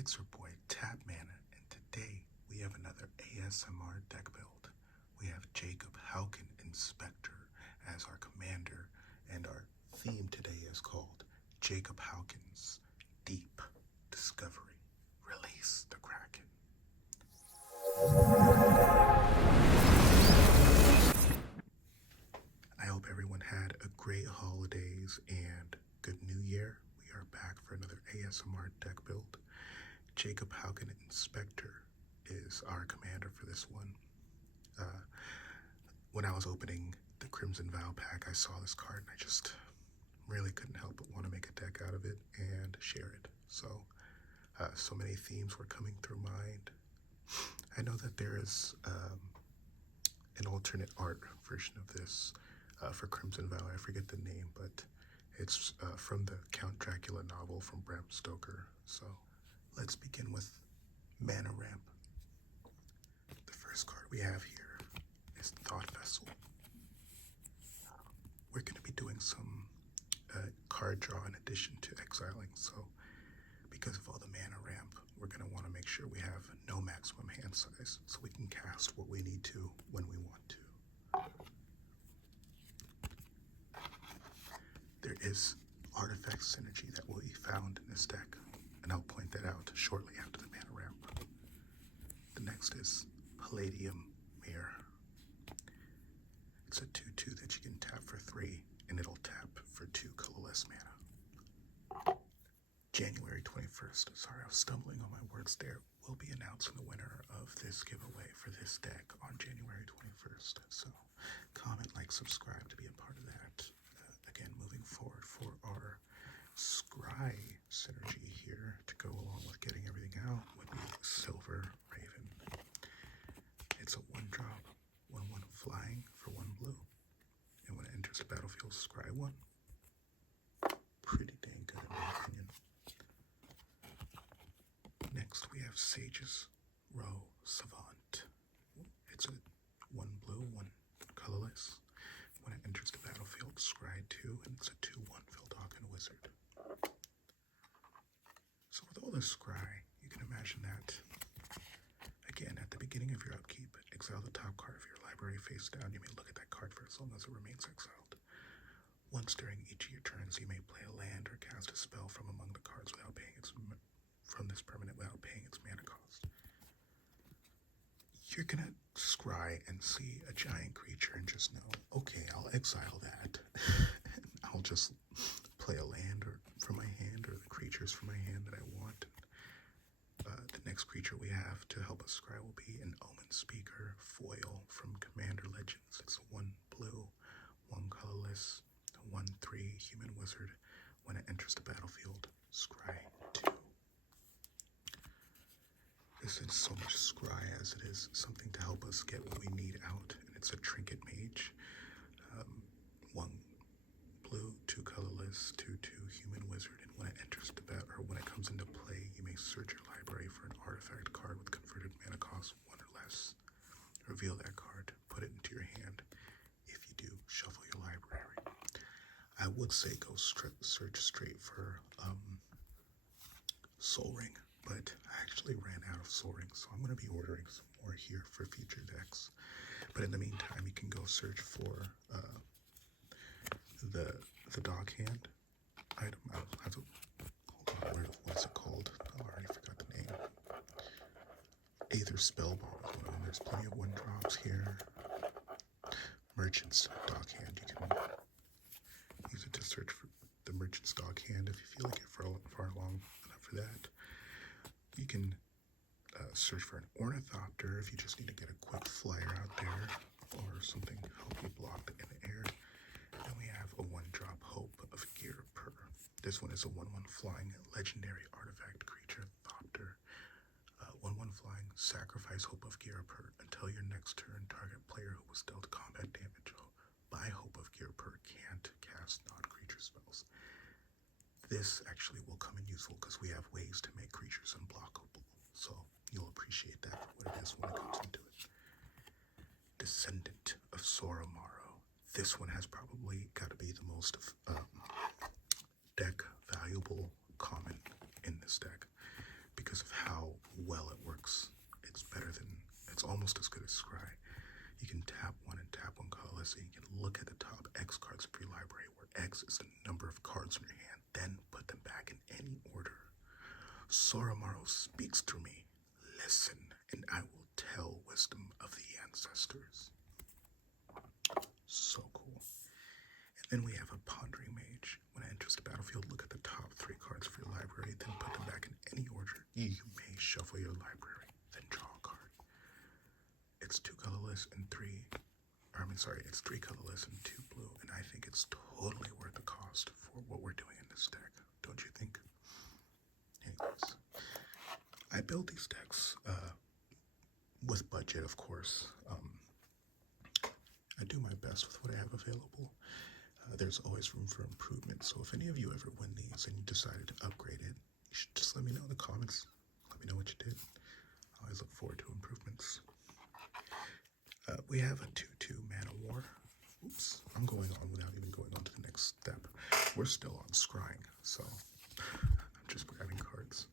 It's your boy TapMana, and today we have another ASMR deck build. We have Jacob Hauken Inspector as our commander, and our theme today is called Jacob Hauken's Deep Discovery. Release the Kraken. I hope everyone had a great holidays and good new year. We are back for another ASMR deck build. Jacob Hauken Inspector is our commander for this one. When I was opening the Crimson Vow pack, I saw this card and I just really couldn't help but want to make a deck out of it and share it. So many themes were coming through mind. I know that there is an alternate art version of this for Crimson Vow. I forget the name, but it's from the Count Dracula novel from Bram Stoker. So let's begin with Mana Ramp. The first card we have here is Thought Vessel. We're going to be doing some card draw in addition to exiling, so because of all the mana ramp, we're going to want to make sure we have no maximum hand size, so we can cast what we need to when we want to. There is artifact synergy that will be found in this deck, and I'll point that out shortly after the mana ramp. The next is Palladium Mirror. It's a 2/2 that you can tap for 3, and it'll tap for 2 colorless mana. January 21st, sorry I was stumbling on my words there, we'll be announcing the winner of this giveaway for this deck on January 21st. So comment, like, subscribe to be a part of that. Again, moving forward for our scry synergy here to go along with getting everything out would be Silver Raven. It's a 1-drop, 1/1 flying for 1 blue. And when it enters the battlefield, scry 1. Pretty dang good in my opinion. Next we have Sage's Row Savant. It's a 1 blue, 1 colorless. When it enters the battlefield, scry 2, and it's a 2/1 Hauken Wizard. So with all this scry, you can imagine that, again, at the beginning of your upkeep, exile the top card of your library face down. You may look at that card for as long as it remains exiled. Once during each of your turns, you may play a land or cast a spell from among the cards without paying from this permanent without paying its mana cost. You're gonna scry and see a giant creature and just know, okay, I'll exile that. And I'll just play a land from my hand, or the creatures from my hand that I want. The next creature we have to help us scry will be an Omen Speaker foil from Commander Legends. It's a 1 blue, 1 colorless, 1/3 human wizard. When it enters the battlefield, scry 2. This is so much scry as it is something to help us get what we need out, and it's a Trinket Mage. 1 blue, 2 colorless, 2/2 human wizard, and when it enters the battle, or when it comes into play, you may search your library for an artifact card with converted mana cost 1 or less. Reveal that card, put it into your hand. If you do, shuffle your library. I would say go search straight for Soul Ring, but I actually ran out of Soul Ring, so I'm going to be ordering some more here for future decks. But in the meantime, you can go search for the Dog Hand item. I'll have to, hold on, what's it called? Oh, I already forgot the name. Aether Spellball is one of them. There's plenty of 1-drops here. Merchant's Dog Hand. You can use it to search for the Merchant's Dog Hand if you feel like you're far along enough for that. You can search for an Ornithopter if you just need to get a quick flyer out there, or something to help you block in the air. And we have a 1-drop Hope of Gearper. This one is a 1/1 flying legendary artifact creature, Thopter. 1/1 flying, sacrifice Hope of Gearper. Until your next turn, target player who was dealt combat damage by Hope of Gearper can't cast non-creature spells. This actually will come in useful because we have ways to make creatures unblockable, so you'll appreciate that for what it is when it comes into it. Descendant of Soromaro. This one has probably got to be the most deck valuable common in this deck, because because of how well it works. It's almost as good as scry. You can tap one and tap one colorless, and you can look at the top X cards of your library, where X is the number of cards in your hand, then put them back in any order. Soromaru speaks through me. Listen, and I will tell wisdom of the ancestors. So cool. And then we have a Pondering Mage. When it enters the battlefield, look at the top 3 cards of your library, then put them back in any order. You may shuffle your library, then draw a card. It's 2 colorless and it's 3 colorless and 2 blue, and I think it's totally worth the cost for what we're doing in this deck. Don't you think? Anyways, I build these decks with budget, of course. I do my best with what I have available. There's always room for improvement, so if any of you ever win these and you decided to upgrade it, you should just let me know in the comments. Let me know what you did. I always look forward to improvements. We have a 2/2 Mana War. Oops, I'm going on without even going on to the next step. We're still on scrying, so I'm just grabbing cards.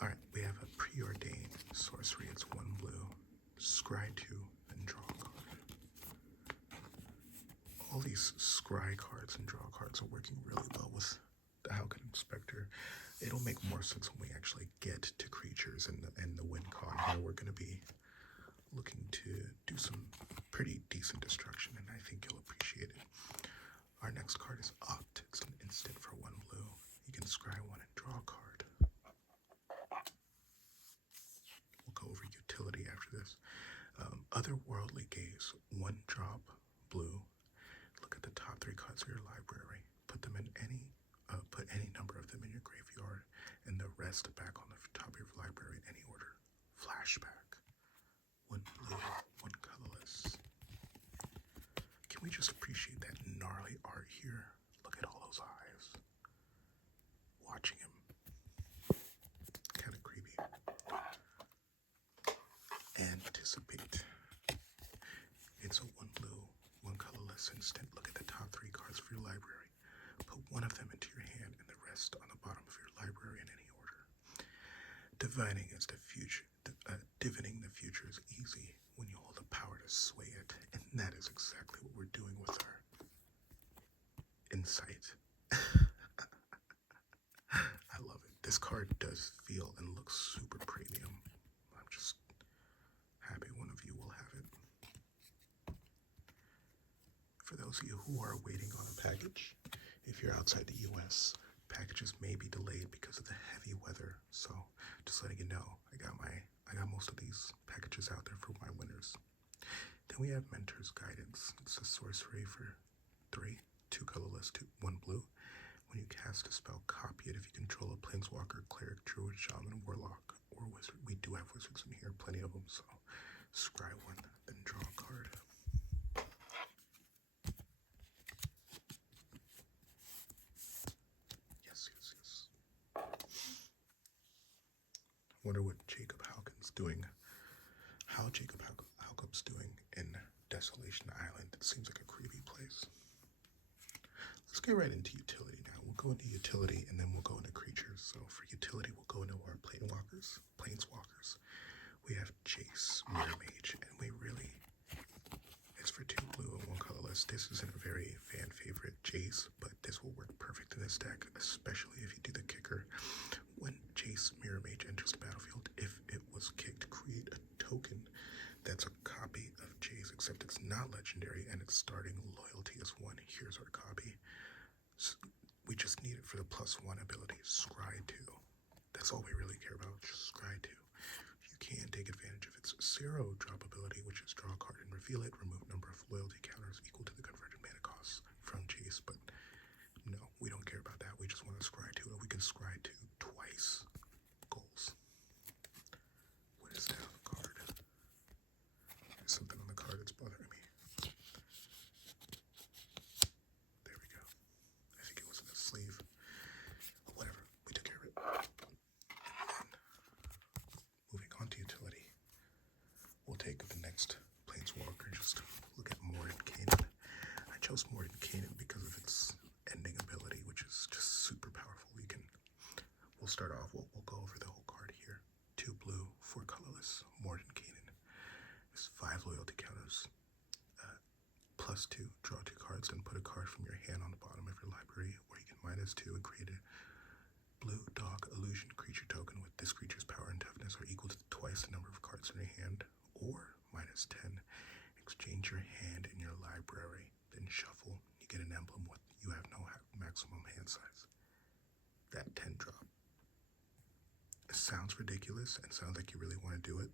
Alright, we have a Preordained Sorcery. It's 1 blue. Scry 2 and draw a card. All these scry cards and draw cards are working really well with the Hauken Inspector. It'll make more sense when we actually get to creatures and the win con here. We're going to be looking to do some pretty decent destruction, and I think you'll appreciate it. Our next card is Opt. It's an instant for 1 blue. You can scry 1 and draw a card. We'll go over utility after this. Otherworldly Gaze, 1 drop, blue. Look at the top 3 cards of your library. Put them in put any number of them in your graveyard, and the rest back on the top of your library in any order. Flashback. 1 blue, 1 colorless. Can we just appreciate that gnarly art here? Look at all those eyes. Watching him. Kind of creepy. Anticipate. It's a 1 blue, 1 colorless instant. Look at the top 3 cards for your library. Put 1 of them into your hand and the rest on the bottom of your library in any order. Divining is the future. Divining the future is easy when you hold the power to sway it, and that is exactly what we're doing with our insight. I love it. This card does feel and look super premium. I'm just happy one of you will have it. For those of you who are waiting on a package, if you're outside the US, packages may be delayed because of the heavy weather. So just letting you know, I got most of these packages out there for my winners. Then we have Mentor's Guidance. It's a sorcery for 3, 2 colorless, 1 blue. When you cast a spell, copy it if you control a planeswalker, cleric, druid, shaman, warlock, or wizard. We do have wizards in here, plenty of them, so scry 1, then draw a card. Yes. Wonder what Jacob Hauken's doing. How Jacob Hauken's doing in Desolation Island. It seems like a creepy place. Let's get right into utility now. We'll go into utility and then we'll go into creatures. So for utility, we'll go into our planeswalkers. We have Jace, Mirror Mage, and it's for 2 blue and 1 colorless. This isn't a very fan favorite Jace, but this will work perfect in this deck, especially if you do the kicker. When Jace Mirror Mage enters the battlefield, if it was kicked, create a token that's a copy of Jace, except it's not legendary and its starting loyalty is 1. Here's our copy. So we just need it for the +1 ability, Scry 2. That's all we really care about, just Scry 2. You can take advantage of its 0 drop ability, which is draw a card and reveal it, remove number of loyalty counters equal to the converted mana costs from Jace, but no, we don't care about that. We just want to scry 2, and we can scry 2 twice. Goals. What is that on the card? There's something on the card that's bothering me. There we go. I think it was in the sleeve. Whatever. We took care of it. And moving on to utility, we'll take the next planeswalker. Just look at Morden Kanan. I chose Morden Kanan because of its ending ability, which is just super powerful. We'll start off, we'll go over the whole card here. +2, draw 2 cards, then put a card from your hand on the bottom of your library, or you can -2 and create a blue dog illusion creature token with this creature's power and toughness are equal to twice the number of cards in your hand, or -10. Exchange your hand in your library, then shuffle. You get an emblem with you have no maximum hand size. That 10 drop. It sounds ridiculous and sounds like you really want to do it,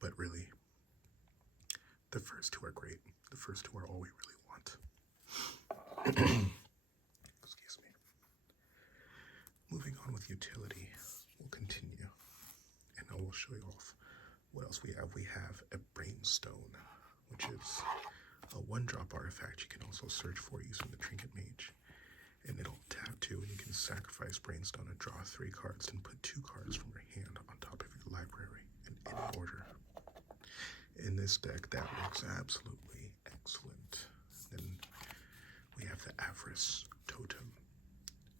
but really, the first two are great. The first two are all we really want. Excuse me. Moving on with utility, we'll continue, and I will show you off what else we have. We have a Brainstone, which is a 1-drop artifact you can also search for using the Trinket Mage. And it'll tap 2, and you can sacrifice Brainstone and draw 3 cards and put 2 cards from your hand on top of your library in any order. In this deck, that works absolutely excellent. Then we have the Avarice Totem.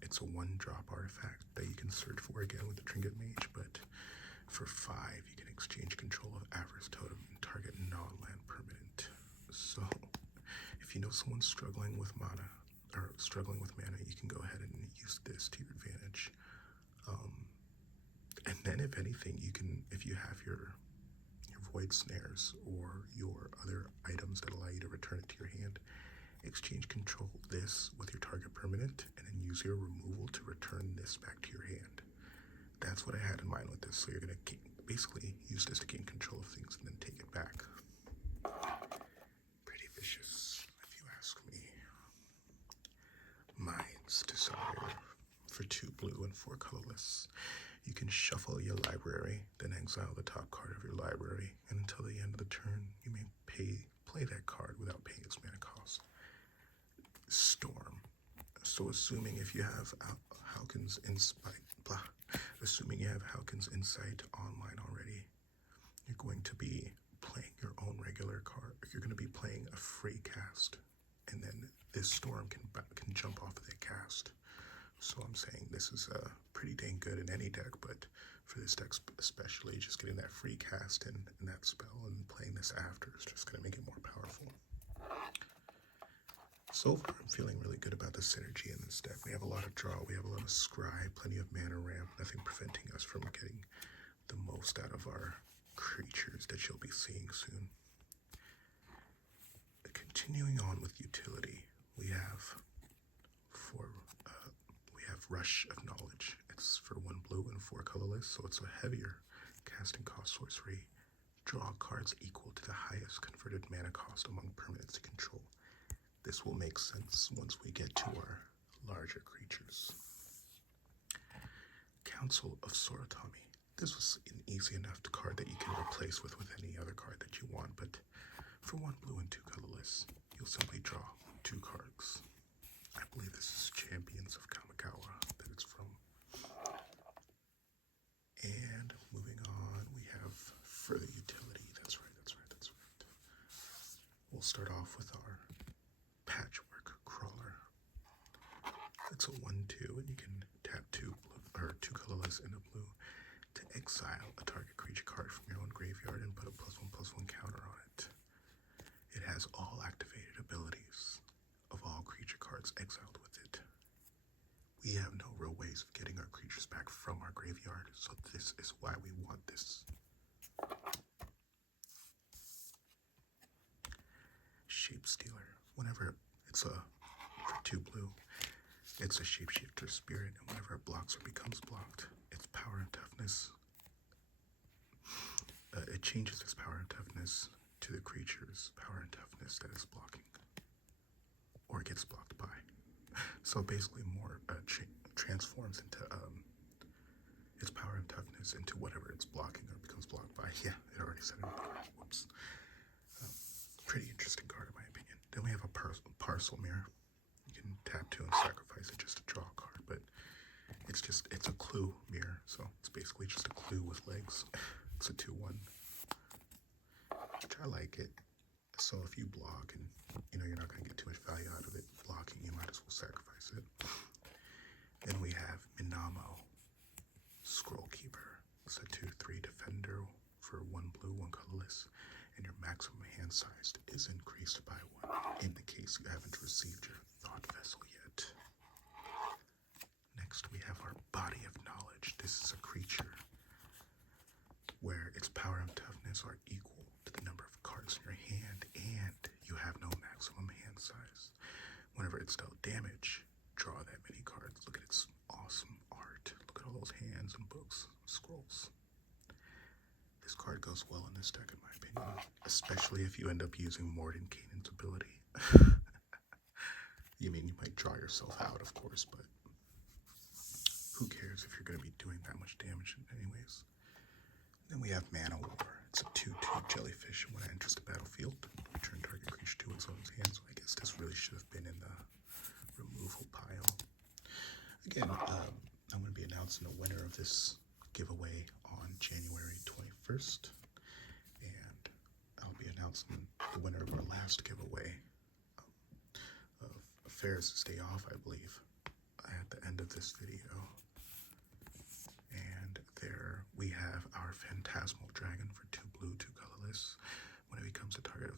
It's a 1-drop artifact that you can search for again with the Trinket Mage, but for 5, you can exchange control of Avarice Totem and target non-land permanent. So, if you know someone's struggling with mana, you can go ahead and use this to your advantage. And then, if anything, you can, if you have your Void Snares or your other items that allow you to return it to your hand, exchange control this with your target permanent, and then use your removal to return this back to your hand. That's what I had in mind with this. So you're going to basically use this to gain control of things and then take it back. Pretty vicious, if you ask me. Mind's Desire for 2 blue and 4 colorless. You can shuffle your library, then exile the top card of your library, and until the end of the turn, you may play that card without paying its mana cost. Storm. So assuming if you have Hauken's Insight online already, you're going to be playing your own regular card. You're going to be playing a free cast, and then this Storm can jump off of that cast. So I'm saying this is pretty dang good in any deck, but for this deck especially, just getting that free cast and that spell and playing this after is just going to make it more powerful. So far, I'm feeling really good about the synergy in this deck. We have a lot of draw, we have a lot of scry, plenty of mana ramp, nothing preventing us from getting the most out of our creatures that you'll be seeing soon. Continuing on with utility, we have Rush of Knowledge. It's for 1 blue and 4 colorless, so it's a heavier casting cost sorcery. Draw cards equal to the highest converted mana cost among permanents you control. This will make sense once we get to our larger creatures. Council of Soratomi. This was an easy enough card that you can replace with any other card that you want, but for 1 blue and 2 colorless, you'll simply draw 2 cards. I believe this is Champions of Kamigawa that it's from. And moving on, we have further utility. That's right. We'll start off with our Patchwork Crawler. It's a 1/2, and you can tap 2 colorless and a blue to exile a target creature card from your own graveyard and put a +1/+1 counter on it. It has all activated abilities of all creature cards exiled with it. We have no real ways of getting our creatures back from our graveyard, so this is why we want this. Shapestealer. Whenever for 2 blue, it's a shapeshifter spirit, and whenever it blocks or becomes blocked, its power and toughness, it changes its power and toughness to the creature's power and toughness that it's blocking, or it gets blocked by. So basically more transforms into its power and toughness into whatever it's blocking or becomes blocked by. Yeah, it already said it. Whoops. Pretty interesting card in my opinion. Then we have a Parcel Mirror. You can tap 2 and sacrifice it just to draw a card, but it's a clue mirror, so it's basically just a clue with legs. It's a 2/1, which I like it. So if you block and you're not going to get too much value out of it blocking, you might as well sacrifice it. Then we have Minamo, Scroll Keeper. It's a 2/3 defender for 1 blue, 1 colorless. and your maximum hand size is increased by 1 in the case you haven't received your thought vessel yet. Next, we have our Body of Knowledge. This is a creature where its power and toughness are equal to the number of cards in your hand, and you have no maximum hand size. Whenever it's dealt damage, draw that many cards. Look at its awesome art. Look at all those hands and books, scrolls. This card goes well in this deck, in my opinion, especially if you end up using Morden Kanan's ability. You might draw yourself out, of course, but who cares if you're going to be doing that much damage anyways. Then we have Mana War. It's a 2/2 jellyfish. When it enters the battlefield, return target creature to its own hand. So I guess this really should have been in the removal pile. Again, I'm going to be announcing the winner of this giveaway on January 21st. And I'll be announcing the winner of our last giveaway of Ferris' Day Off, I believe, at the end of this video. And there we have our Phantasmal Dragon for 2 blue, 2 colorless. When it becomes the target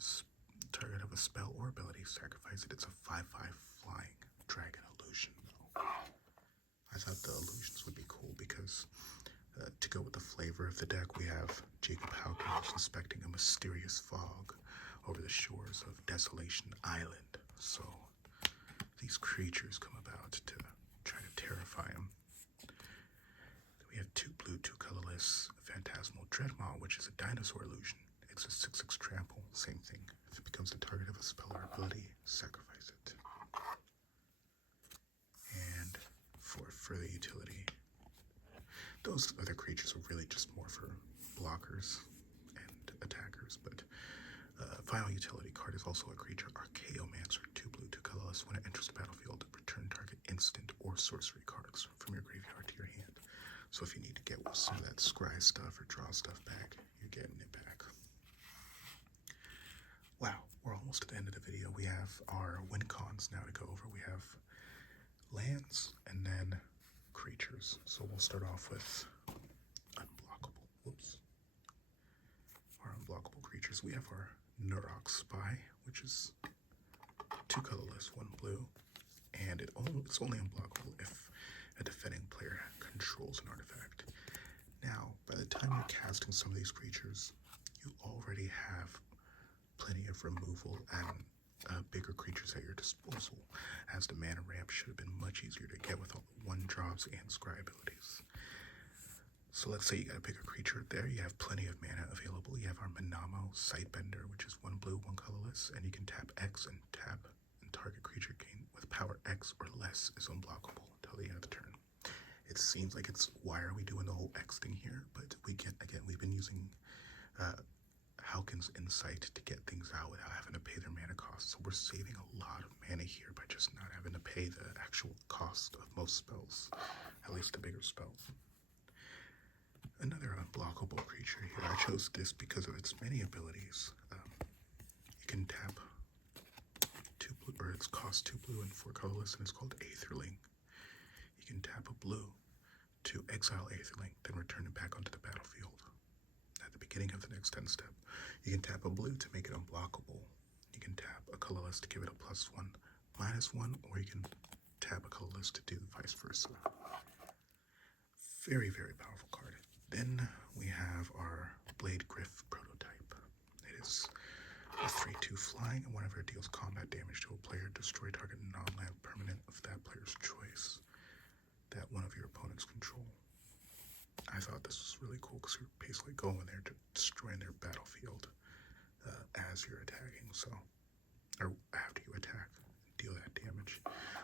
of a spell or ability, sacrifice it. It's a 5/5 flying dragon illusion, though. I thought the illusions would be cool because to go with the flavor of the deck, we have Jacob Hauken suspecting a mysterious fog over the shores of Desolation Island. So these creatures come about to try to terrify him. We have 2 blue, 2 colorless Phantasmal Dreadmaw, which is a dinosaur illusion. It's a 6/6 trample, same thing. If it becomes the target of a spell or ability, sacrifice it. And for further utility, those other creatures are really just more for blockers and attackers, but final utility card is also a creature, Archaeomancer, 2 blue, 2 colorless. When it enters the battlefield, return target instant or sorcery cards from your graveyard to your hand. So if you need to get some of that scry stuff or draw stuff back, you're getting it back. Wow, we're almost at the end of the video. We have our win cons now to go over. We have lands and then creatures. So we'll start off with unblockable. Whoops. Our unblockable creatures. We have our Nurok Spy, which is 2 colorless, 1 blue, and it's only unblockable if a defending player controls an artifact. Now, by the time you're casting some of these creatures, you already have plenty of removal and bigger creatures at your disposal, as the mana ramp should have been much easier to get with all the 1-drops and scry abilities. So let's say you got a bigger creature there, you have plenty of mana available. You have our Manamo Sightbender, which is 1 blue, 1 colorless, and you can tap X and tap, and target creature gain with power X or less is unblockable until the end of the turn. It seems like it's, why are we doing the whole X thing here? But we've been using Hauken's Insight to get things out without having to pay their mana costs. So we're saving a lot of mana here by just not having to pay the actual cost of most spells, at least the bigger spells. Another unblockable creature here. I chose this because of its many abilities. You can tap 2 blue, or it's cost 2 blue and 4 colorless, and it's called Aetherling. You can tap a blue to exile Aetherling, then return it back onto the battlefield. At the beginning of the next end step, you can tap a blue to make it unblockable. You can tap a colorless to give it a +1, -1, or you can tap a colorless to do vice versa. Very, very powerful card. Then we have our Blade Griff prototype. It is a 3/2 flying, and whenever it deals combat damage to a player, destroy target non-land permanent of that player's choice that one of your opponents control. I thought this was really cool because you're basically going there to destroy their battlefield as you're attacking, or after you attack, deal that damage.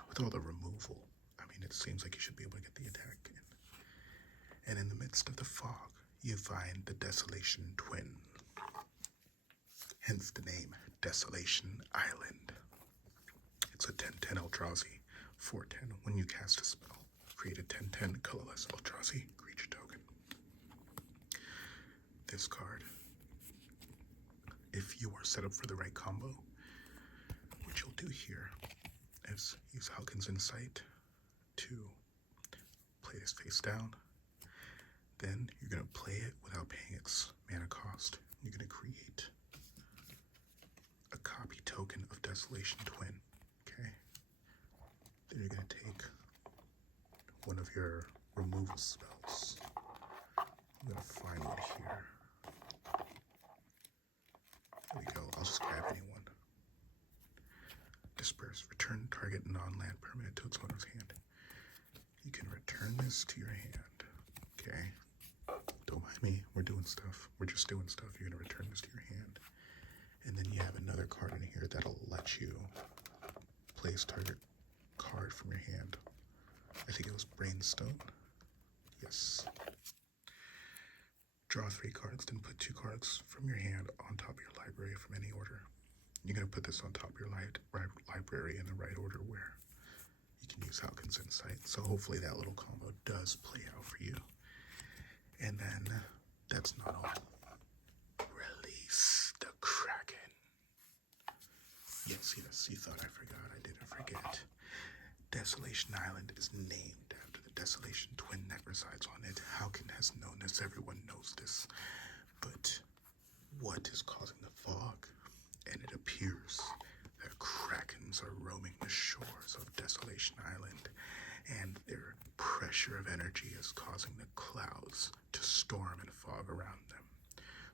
With all the removal, it seems like you should be able to get the attack in. And in the midst of the fog, you find the Desolation Twin. Hence the name, Desolation Island. It's a 10/10 Eldrazi, 4/10. When you cast a spell, create a 10/10 colorless Eldrazi creature token. This card, if you are set up for the right combo, what you'll do here is use Hauken's Insight to play this face down. Then you're going to play it without paying its mana cost. You're going to create a copy token of Desolation Twin. Okay. Then you're going to take one of your removal spells. I'm going to find one here. There we go. I'll just grab anyone. Disperse. Return target non-land permanent to its owner's hand. You can return this to your hand. Okay. Don't mind me. We're doing stuff. We're just doing stuff. You're going to return this to your hand. And then you have another card in here that'll let you place target card from your hand. I think it was Brainstone. Yes. Draw 3 cards, then put 2 cards from your hand on top of your library from any order. You're going to put this on top of your library in the right order where you can use Hauken's Insight. So hopefully that little combo does play out for you. And then that's not all. Release the Kraken. Yes, you thought I forgot. I didn't forget. Desolation Island is named after the Desolation Twin that resides on it. Hauken has known this. Everyone knows this. But what is causing the fog? And it appears that Krakens are roaming the shores of Desolation Island, and their pressure of energy is causing the clouds to storm and fog around them.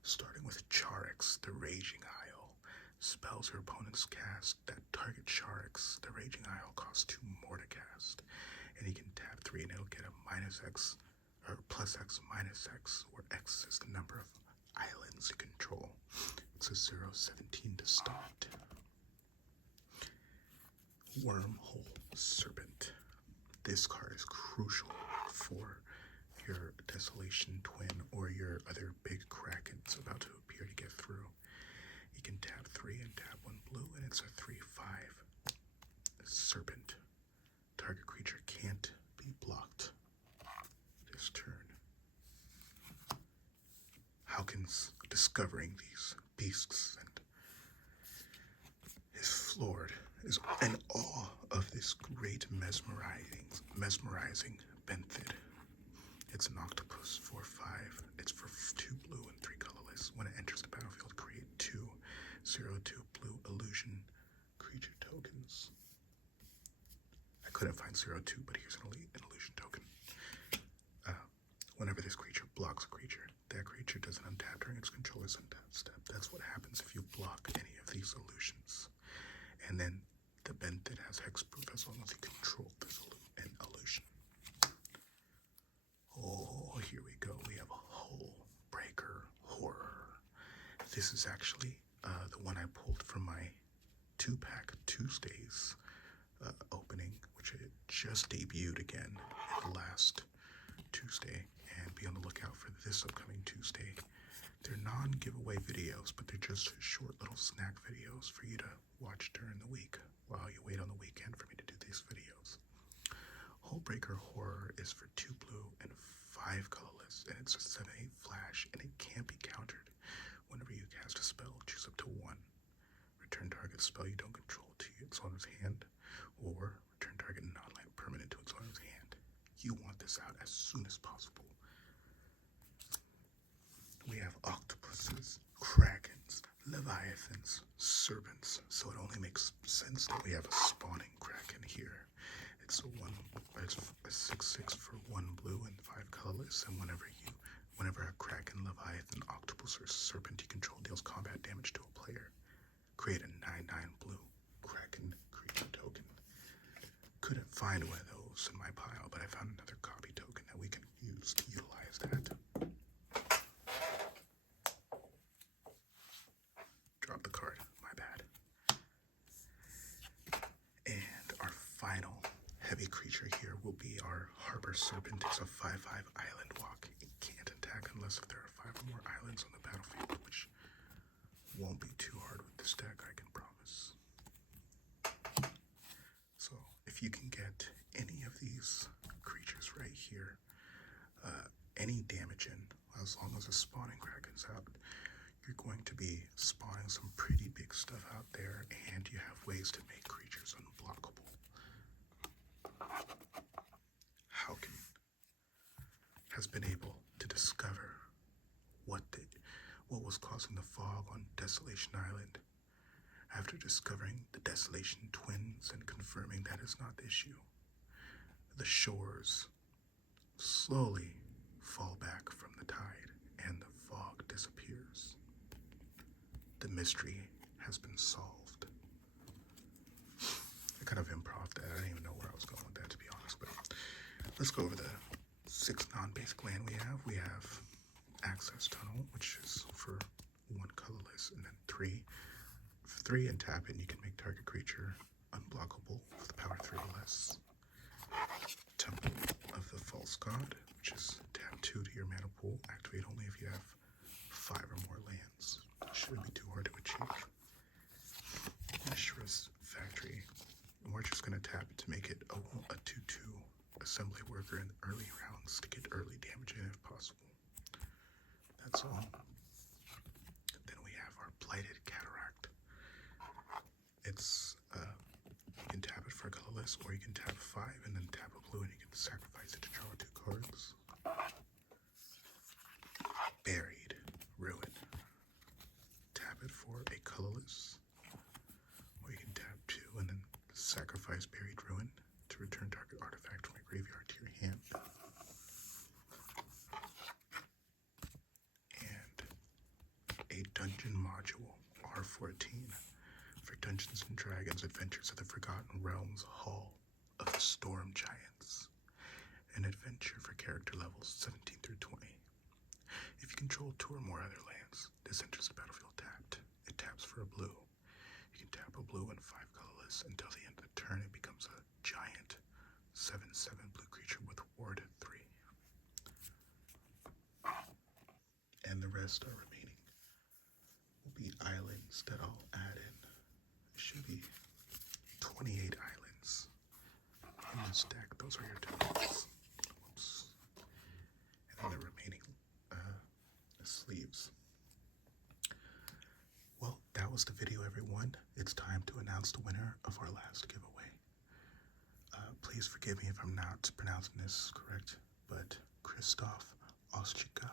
Starting with Charix, the Raging Isle. Spells your opponents cast that target Charix, the Raging Isle, costs 2 more to cast. And you can tap 3 and it'll get a -X, or +X, -X, where X is the number of islands you control. It's a 0/17 to start. Wormhole Serpent. This card is crucial for your Desolation Twin or your other big Krakens about to appear to get through. You can tap 3 and tap 1 blue, and it's a 3/5 Serpent. Target creature can't be blocked this turn. Hauken's discovering these beasts and is floored, is in awe of this great mesmerizing Benthid. It's an octopus 4/5. It's for 2 blue and 3 colorless. When it enters the battlefield, create 2 0/2 blue illusion creature tokens. I couldn't find 0/2, but here's an illusion token. Whenever this creature blocks a creature, that creature doesn't untap during its controller's untap step. That's what happens if you block any of these illusions. And then the Benthid has hexproof as long as you control this illusion. Oh, here we go. We have a Hullbreaker Horror. This is actually the one I pulled from my 2-pack Tuesdays opening, which it just debuted again last Tuesday. And be on the lookout for this upcoming Tuesday. They're non-giveaway videos, but they're just short little snack videos for you to watch during the week while you wait on the weekend for me to do these videos. Hullbreaker Horror is for 2 blue and 5 colorless, and it's a 7/8 flash, and it can't be countered. Whenever you cast a spell, choose up to 1. Return target spell you don't control to its owner's hand, or return target non-land permanent to its owner's hand. You want this out as soon as possible. We have octopuses, krakens, leviathans, serpents, so it only makes sense that we have a spawning kraken here. It's a 6/6 for 1 blue and 5 colorless, and whenever a kraken, leviathan, octopus, or serpent you control deals combat damage to a player, create a 9/9 blue kraken creature token. Couldn't find one of those in my pile, but I found another copy token that we can use to utilize that. Drop the card, my bad. And our final heavy creature here will be our Harbor Serpent. It's a 5/5 island walk. It can't attack unless if there are 5 or more islands on the battlefield, which won't be too hard with this deck, I can promise. So if you can get any of these creatures right here, any damage in, as long as the spawning kraken's out, you're going to be spawning some pretty big stuff out there, and you have ways to make creatures unblockable. Hauken has been able to discover what was causing the fog on Desolation Island. After discovering the Desolation twins and confirming that is not the issue, the shores slowly fall back from the tide and the fog disappears. The mystery has been solved. I kind of improv that. I didn't even know where I was going with that, to be honest, but let's go over the 6 non-basic land we have. We have Access Tunnel, which is for 1 colorless, and then 3. For 3 and tap it, and you can make target creature unblockable with power 3 or less. Temple of the False God, which is tap 2 to your mana pool. Activate only if you have 5 or more lands. Shouldn't be too hard to achieve. Mishra's Factory. And we're just going to tap it to make it a 2/2 assembly worker in early rounds to get early damage in if possible. That's all. Then we have our Blighted Cataract. It's you can tap it for a colorless, or you can tap 5 and then tap a blue and you can sacrifice it to draw 2 cards. Buried Ruin. Tap it for a colorless, or you can tap 2 and then sacrifice Buried Ruin to return target artifact from a graveyard to your hand. And a dungeon module, R14, for Dungeons & Dragons Adventures of the Forgotten Realms Hall of the Storm Giants. An adventure for character levels 17 through 20. If you control 2 or more other lands, this enters the battlefield tapped. It taps for a blue. You can tap a blue and 5 colorless until the end of the turn. It becomes a giant 7/7 blue creature with ward 3. And the rest are remaining will be islands that I'll add in. It should be 28 islands in this deck. Those are your tokens. Whoops. And then the remaining sleeves. Well, that was the video, everyone. It's time to announce the winner of our last giveaway. Please forgive me if I'm not pronouncing this correct, but Christoph Oschika,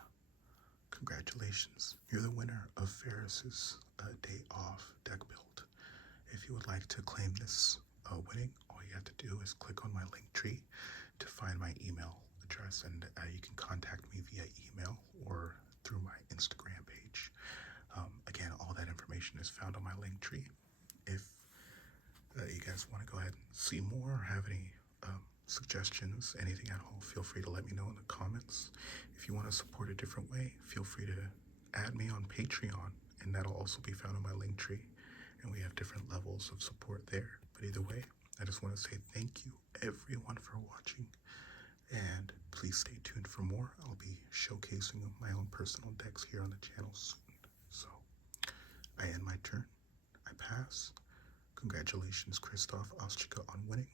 congratulations. You're the winner of Ferris's Day Off deck build. If you would like to claim this winning, all you have to do is click on my link tree to find my email address, and you can contact me via email or through my Instagram page. Again, all that information is found on my link tree. If you guys want to go ahead and see more or have any suggestions, anything at all, feel free to let me know in the comments. If you want to support a different way, feel free to add me on Patreon, and that'll also be found on my link tree. And we have different levels of support there. But either way, I just want to say thank you, everyone, for watching. And please stay tuned for more. I'll be showcasing my own personal decks here on the channel soon. So, I end my turn. I pass. Congratulations, Christoph Oschika, on winning.